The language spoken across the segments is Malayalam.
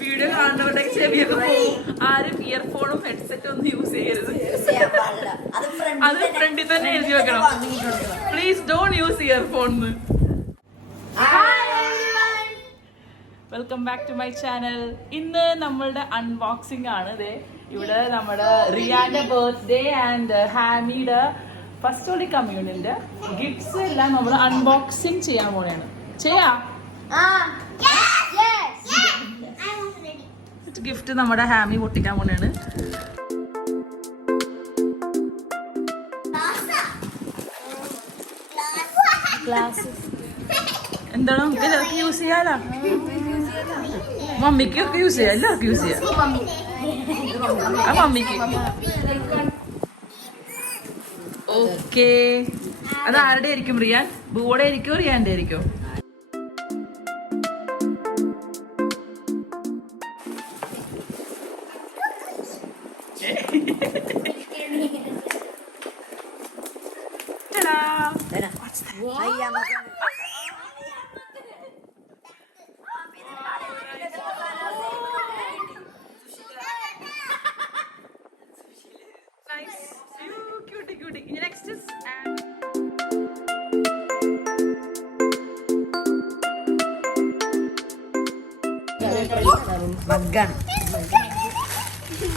വീഡിയോ കാണുന്നവരുടെ ചെവിയൊക്കെ പോകും. ആരും ഇയർഫോണും ഹെഡ്സെറ്റും ഒന്നും യൂസ് ചെയ്യരുത്. അത് ഫ്രണ്ടിൽ തന്നെ എഴുതി വെക്കണം. Please don't use earphone. Welcome back to my channel. ഇന്ന് നമ്മളുടെ അൺബോക്സിംഗ് ആണ്. ഇവിടെ നമ്മുടെ റിയാന്റെ ബർത്ത്ഡേ ആൻഡ് ഹാമിയുടെ ഫസ്റ്റ് ഹോളി കമ്മ്യൂണിന്റെ ഗിഫ്റ്റ്സ് എല്ലാം നമ്മൾ അൺബോക്സിംഗ് ചെയ്യാൻ പോലെയാണ്. ഗിഫ്റ്റ് നമ്മുടെ ഹാമി പൊട്ടിക്കാൻ പോലെയാണ്. എന്താണ് നമുക്ക് എല്ലാവർക്കും യൂസ് ചെയ്യാലോ? മമ്മിക്ക് ഒക്കെ യൂസ് ചെയ്യാം, എല്ലാവർക്കും യൂസ് ചെയ്യാം. ആ മമ്മിക്ക് ഓക്കെ. അത് ആരുടെ ആയിരിക്കും? റിയാൻ ബൂടെ ആയിരിക്കോ റിയാന്റെ ആയിരിക്കോ?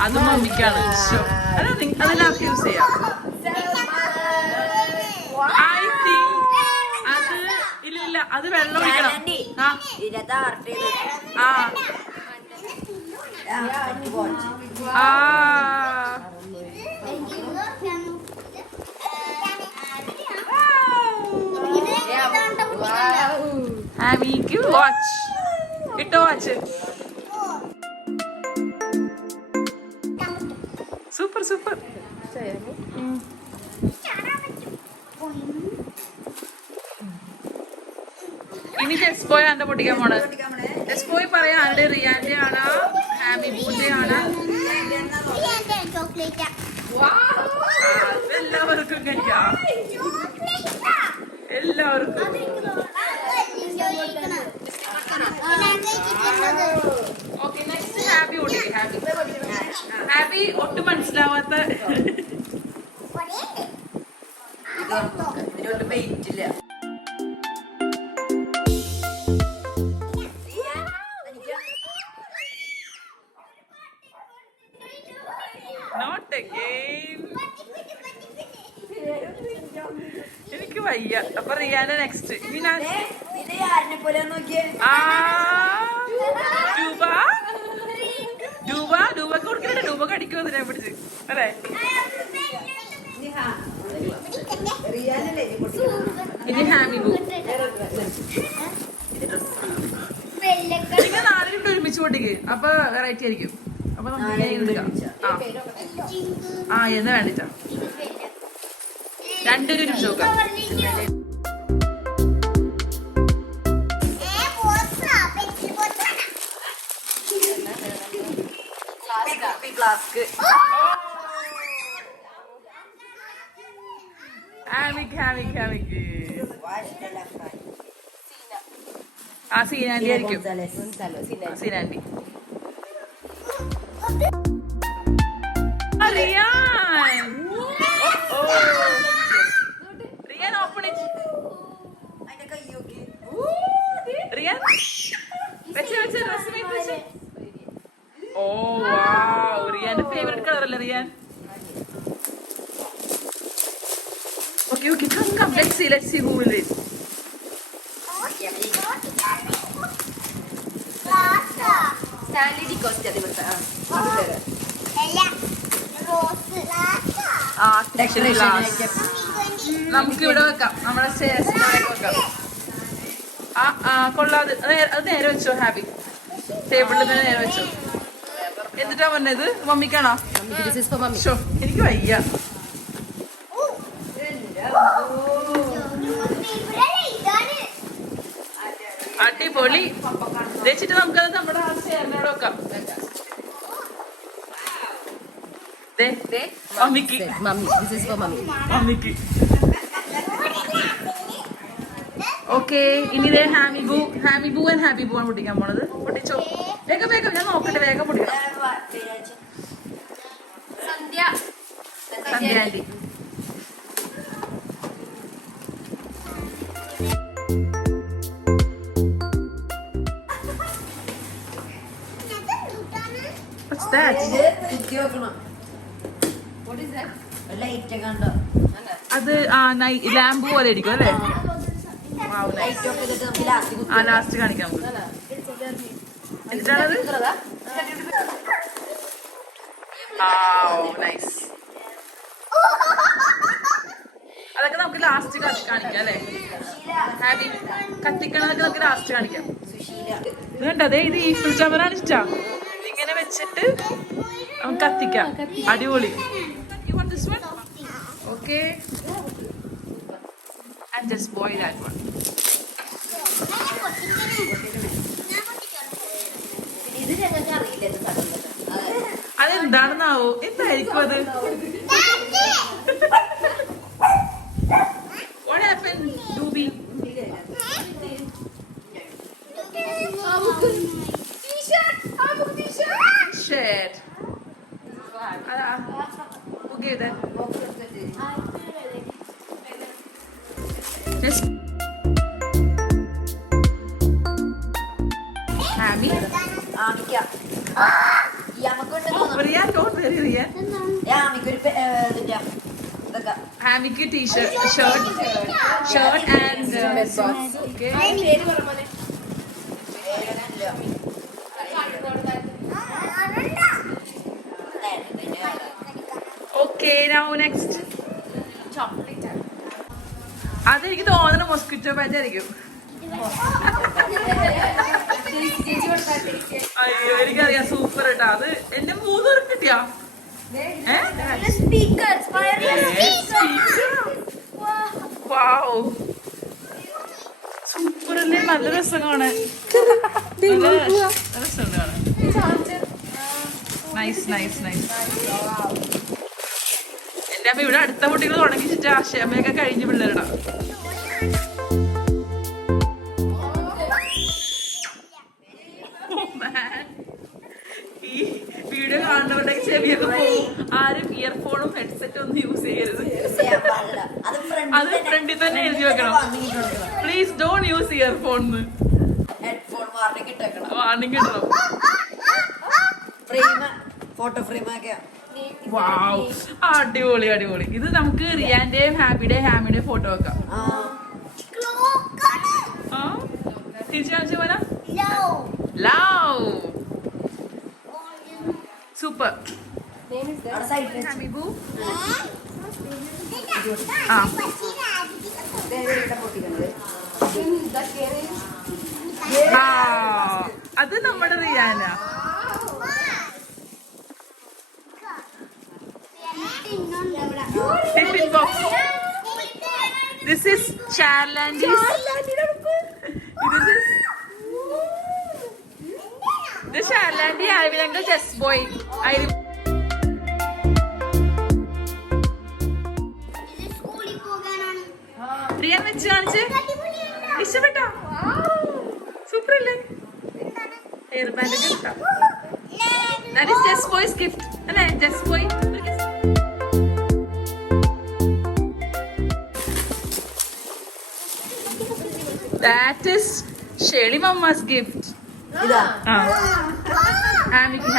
അത് മമ്മിക്കാണ്. അതെല്ലാവർക്കും യൂസ് ചെയ്യാം. ഐ തിങ്ക് അത് ഇല്ല, അത് വെള്ളം ഒഴിക്കണം. ഹാമിക്ക് വാച്ച് ഇട്ടോ, വാച്ച് സൂപ്പർ സൂപ്പർ. ഇനി ജസ്ബോയ് ആന്റെ പൊട്ടിക്കാൻ പോണത്. ജസ്ബോയ് പറയാ ആരുടെ? റിയാന്റെ ആണോ ഹാമി ബൂന്റെ ആണോ? എല്ലാവർക്കും കഴിക്കാം, എല്ലാവർക്കും. ഓക്കെ, നെക്സ്റ്റ് ഹാപ്പി പൊട്ടിക്കും. ഹാപ്പി ഒട്ടും മനസ്സിലാവാത്ത വെയിറ്റില്ല. Not again. എനിക്ക് വയ്യ. അപ്പൊ റിയാന നെക്സ്റ്റ്. ഇനി ഞാൻ ഡൂബ കൊടുക്കട്ടെ. ഡൂബ കടിക്കുമോ ഞാൻ പിടിച്ച് അല്ലേ? ഇനി ഹാമി ബൂ. നിങ്ങൾ നാലും ഒരുമിച്ച് പൊട്ടിക്ക്. അപ്പൊ വെറൈറ്റി ആയിരിക്കും. അപ്പൊ നമുക്ക് എന്നാ വേണ്ടിട്ടാ രണ്ടൊരു ഒരുമിച്ച് നോക്കാം. സീനാൻഡി ആയിരിക്കും. സീനാൻഡി. Riyan open it. റിയാൻ വെച്ച് ഡ്രസ്. ഓ വാവ്, റിയാന്റെ ഫേവറേറ്റ് കളർ അല്ലേ Riyan? Okay, come. Let's see who will win. Stanley Di Costa diventa. നമുക്ക് ഇവിടെ വെക്കാം, നമ്മുടെ സ്റ്റേഷനിലേക്ക് വെക്കാം. കൊള്ളാതെ അത് നേരെ വെച്ചോ ഹാപ്പി. ടേബിളിൽ തന്നെ നേരെ വെച്ചോ. എന്നിട്ടാ പറഞ്ഞത് മമ്മിക്കാണോ? എനിക്ക് വയ്യ. അടിപൊളി. വെച്ചിട്ട് നമുക്കത് നമ്മുടെ ആ ചേർന്നോട് വെക്കാം. മമ്മിക്ക്. ഓക്കെ ഇനി ഇതേ ഹാമി ബൂ ആൻഡ് ഹാപ്പി ബൂ ആണ് പൊട്ടിക്കാൻ പോണത്. പൊട്ടിച്ചോ വേഗം വേഗം, ഞാൻ നോക്കട്ടെ, വേഗം പൊട്ടിക്കണം. സന്ധ്യ ആന്റി. What's that? അത് ലാമ്പ് പോലെ ഇരിക്കും അല്ലേ? ലാസ്റ്റ് കാണിക്കാം. എന്താണത്? നൈസ്. അതൊക്കെ നമുക്ക് ലാസ്റ്റ് കാണിക്കാം അല്ലേ? ഹാപ്പി കത്തിക്കണതൊക്കെ നമുക്ക് ലാസ്റ്റ് കാണിക്കാം. ഇത് കണ്ടതേ, ഇത് ഈഫിൾ ടവറാണ് ഇഷ്ടം. ഇങ്ങനെ വെച്ചിട്ട് നമുക്ക് കത്തിക്കാം. അടിപൊളി. Okay and just boil that one. അതെന്താണെന്നാവോ? എന്തായിരിക്കും അത്? What happened, Ruby? T-shirt. Who gave that? Just Hammy. Riyan, don't worry, Riyan. Hammy's t-shirt, shirt and socks. Okay. Okay, now next. Chocolate. അതെനിക്ക് തോന്നുന്നു മൊസ്കിറ്റോ പാറ്റ് ആയിരിക്കും. അയ്യോ എനിക്കറിയാം, സൂപ്പർ കേട്ടാ. അത് എന്നെ 3 പേർക്ക് കിട്ടിയാ. സൂപ്പർ അല്ലേ? നല്ല രസം കാണാൻ. രസമുണ്ട് കാണാൻ. Nice nice nice. എന്റെ അമ്മ ഇവിടെ അടുത്ത കുട്ടികൾ തുടങ്ങിച്ചിട്ട് ആശയമ്മയൊക്കെ കഴിഞ്ഞ് പിള്ളേരുടെ ഈ വീഡിയോ കാണുന്നവരുടെ ചെവിയൊക്കെ പോകും. ആരും ഇയർഫോണും ഹെഡ്സെറ്റും ഒന്നും യൂസ് ചെയ്യരുത്. അത് ഫ്രണ്ടിൽ തന്നെ എഴുതി വെക്കണം. Please don't use earphone. Warning കിട്ടണം. ഫോട്ടോ ഫ്രെയിം വാവ്, അടിപൊളി അടിപൊളി. ഇത് നമുക്ക് റിയാന്റെയും ഹാമിയുടെയും ഫോട്ടോ വെക്കാം. തിരിച്ചു കാണിച്ചു പോരാ. Love super. അത് നമ്മുടെ Riyana. Tiffin box. This is Charlandy's. This is Charlandy. I will uncle chess boy. Riyan വെച്ച് കാണിച്ച് ഇഷ്ടപ്പെട്ടോ? സൂപ്പർ അല്ലേ? ഹെയർ ബാൻഡ് ഒക്കെ. That is chess boy's gift. അല്ലേ? chess boy. That is Shelly Mama's gift. Ida. Hamiki.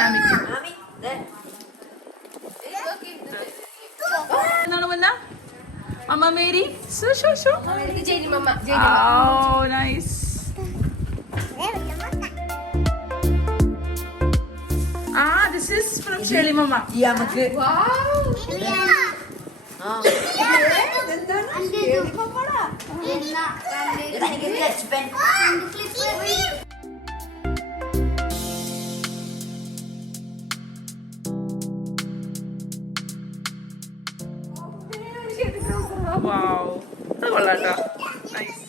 എന്താണ് മുന്ന? Mama Mary. Show. Jenny Mama. Oh, nice. This is from Shelly Mama. Yamake. Wow. Wow. ഇത് കൊള്ളാട്ടോ. Nice.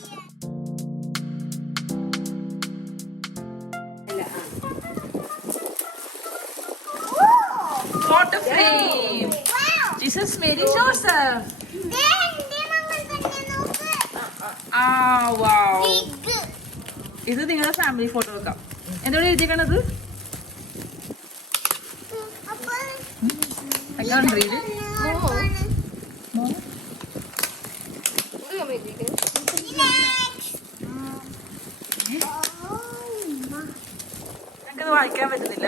Photo frame. Jesus, Mary, Joseph. ആ വാവ്, ഇത് നിങ്ങളുടെ ഫാമിലി ഫോട്ടോ വെക്കാം. എന്താണ് എഴുതിയേക്കണത്? എനിക്കത് വായിക്കാൻ പറ്റുന്നില്ല.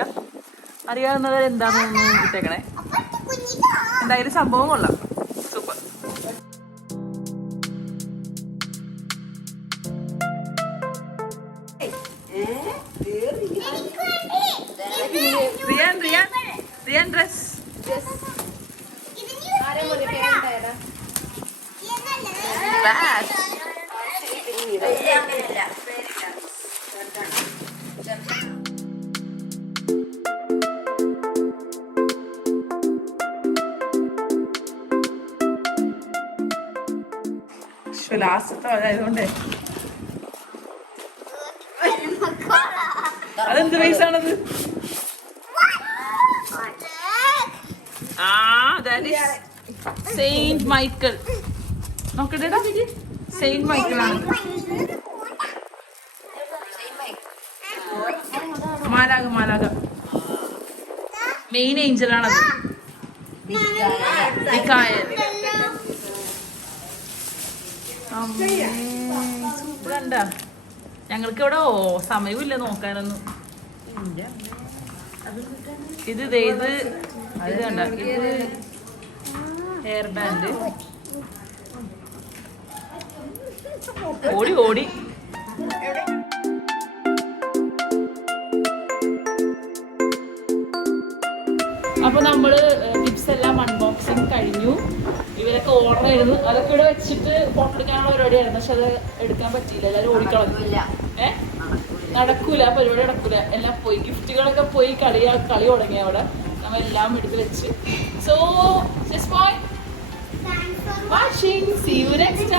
അറിയാവുന്നവർ എന്താണെന്ന് ഇട്ടേക്കണേ. എന്തായാലും സംഭവം കൊള്ളാം, സൂപ്പർ. റിയാൻ ഡ്രസ്. ലാസ്റ്റത്തെ ആയതുകൊണ്ടേ അതെന്ത് പൈസാണത്? Saint Michael. നോക്കട്ടെടാ, സെയിന്റ് മൈക്കിൾ ആണ്. മാലാക മെയിൻ ഏഞ്ചൽ ആണത്. മിക്കായേൽ. സൂപ്പർ കണ്ട. ഞങ്ങൾക്ക് ഇവിടെ സമയമില്ല നോക്കാനൊന്നും. ഇത് കണ്ട, ഇത് ഹെയർ ബാൻഡ്. ഓടി അപ്പൊ നമ്മള് ടിപ്സ് എല്ലാം അൺബോക്സിങ് കഴിഞ്ഞു. ഇവരൊക്കെ ഓർഡർ ചെയ്തു. അതൊക്കെ ഇവിടെ വെച്ചിട്ട് ഫോട്ടോ എടുക്കാനുള്ള പരിപാടിയായിരുന്നു. പക്ഷെ അത് എടുക്കാൻ പറ്റിയില്ല, എല്ലാവരും ഓടിക്കളഞ്ഞില്ല. നടക്കൂല, പരിപാടി നടക്കൂല. എല്ലാം പോയി, ഗിഫ്റ്റുകളൊക്കെ പോയി, കളി തുടങ്ങി അവിടെ. നമ്മെല്ലാം എടുത്ത് വെച്ച്. So just watching. See you next